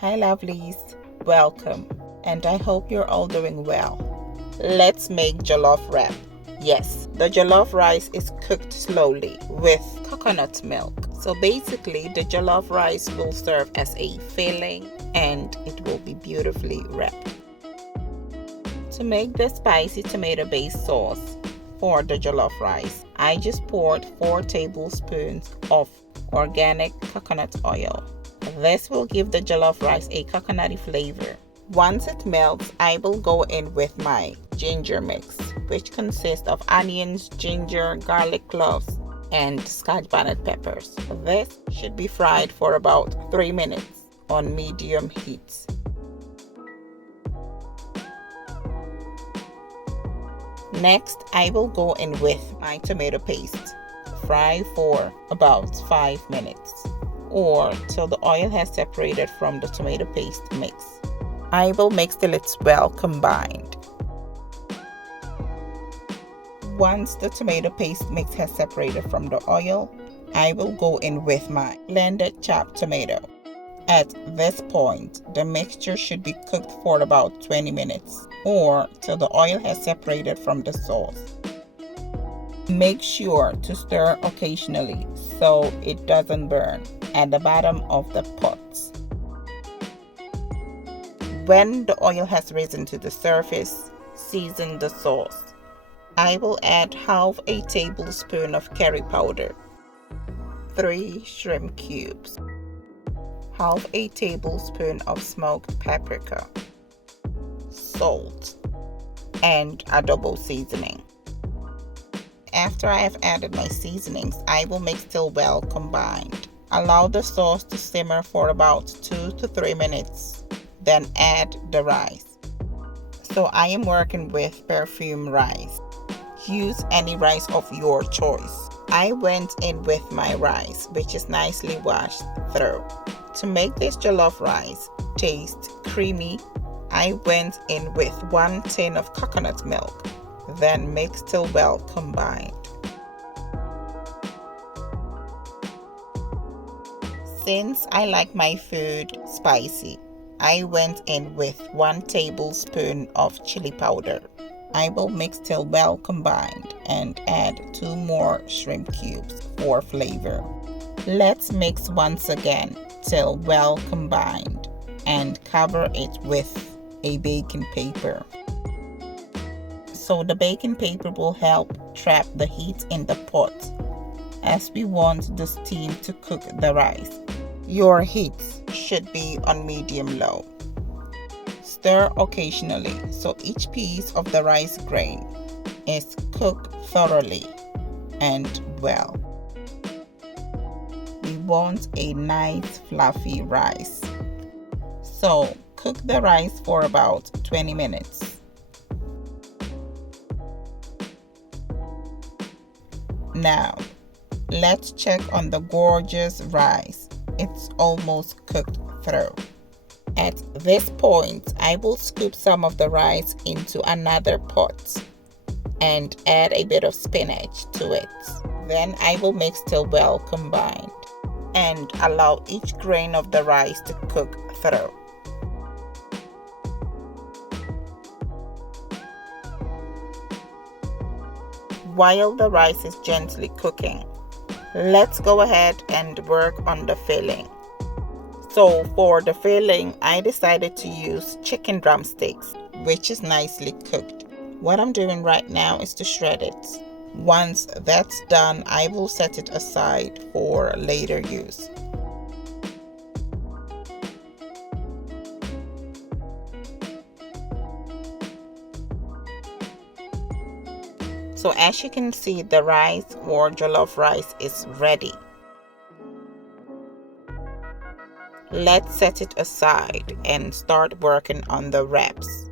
Hi lovelies, welcome, and I hope you're all doing well. Let's make jollof wrap. Yes, the jollof rice is cooked slowly with coconut milk. So basically the jollof rice will serve as a filling and it will be beautifully wrapped. To make the spicy tomato-based sauce for the jollof rice, I just poured 4 tablespoons of organic coconut oil. This will give the jollof rice a coconutty flavor. Once it melts, I will go in with my ginger mix, which consists of onions, ginger, garlic cloves, and scotch bonnet peppers. This should be fried for about 3 minutes on medium heat. Next, I will go in with my tomato paste. Fry for about 5 minutes or till the oil has separated from the tomato paste mix. I will mix till it's well combined. Once the tomato paste mix has separated from the oil, I will go in with my blended chopped tomato. At this point, the mixture should be cooked for about 20 minutes or till the oil has separated from the sauce. Make sure to stir occasionally so it doesn't burn at the bottom of the pots. When the oil has risen to the surface, season the sauce. I will add half a tablespoon of curry powder, 3 shrimp cubes, half a tablespoon of smoked paprika, salt, and adobo seasoning. After I have added my seasonings, I will mix till well combined. Allow the sauce to simmer for about 2 to 3 minutes, then add the rice. So I am working with perfume rice. Use any rice of your choice. I went in with my rice, which is nicely washed through. To make this jollof rice taste creamy, I went in with 1 tin of coconut milk, then mix till well combined. Since I like my food spicy, I went in with 1 tablespoon of chili powder. I will mix till well combined and add 2 more shrimp cubes for flavor. Let's mix once again till well combined and cover it with a baking paper. So the baking paper will help trap the heat in the pot as we want the steam to cook the rice. Your heat should be on medium-low. Stir occasionally so each piece of the rice grain is cooked thoroughly and well. We want a nice fluffy rice. So cook the rice for about 20 minutes. Now, let's check on the gorgeous rice. It's almost cooked through. At this point, I will scoop some of the rice into another pot and add a bit of spinach to it. Then I will mix till well combined and allow each grain of the rice to cook through. While the rice is gently cooking, let's go ahead and work on the filling. So for the filling, I decided to use chicken drumsticks, which is nicely cooked. What I'm doing right now is to shred it. Once that's done, I will set it aside for later use. So as you can see, the rice or jollof rice is ready. Let's set it aside and start working on the wraps.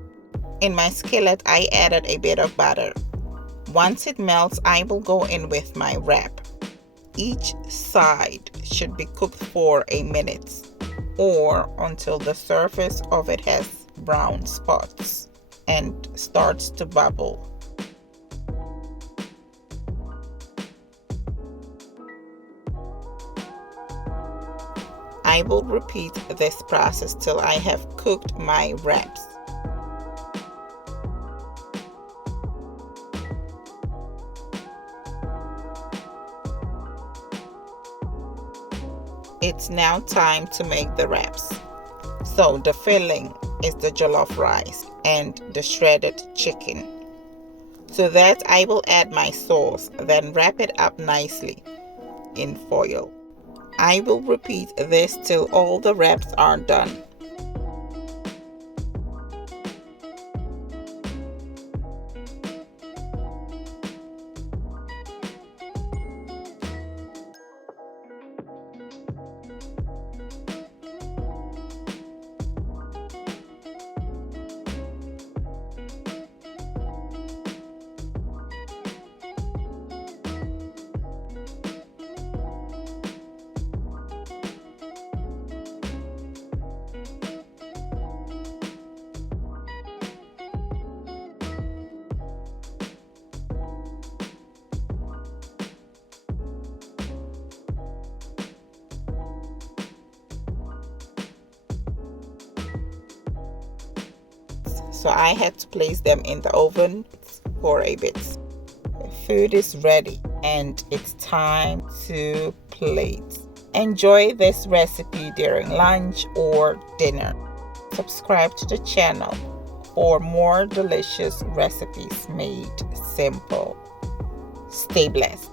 In my skillet, I added a bit of butter. Once it melts, I will go in with my wrap. Each side should be cooked for a minute or until the surface of it has brown spots and starts to bubble. I I will repeat this process till I have cooked my wraps. It's now time to make the wraps. So the filling is the jollof rice and the shredded chicken. To that I will add my sauce, then wrap it up nicely in foil. I will repeat this till all the wraps are done. So I had to place them in the oven for a bit. The food is ready and it's time to plate. Enjoy this recipe during lunch or dinner. Subscribe to the channel for more delicious recipes made simple. Stay blessed.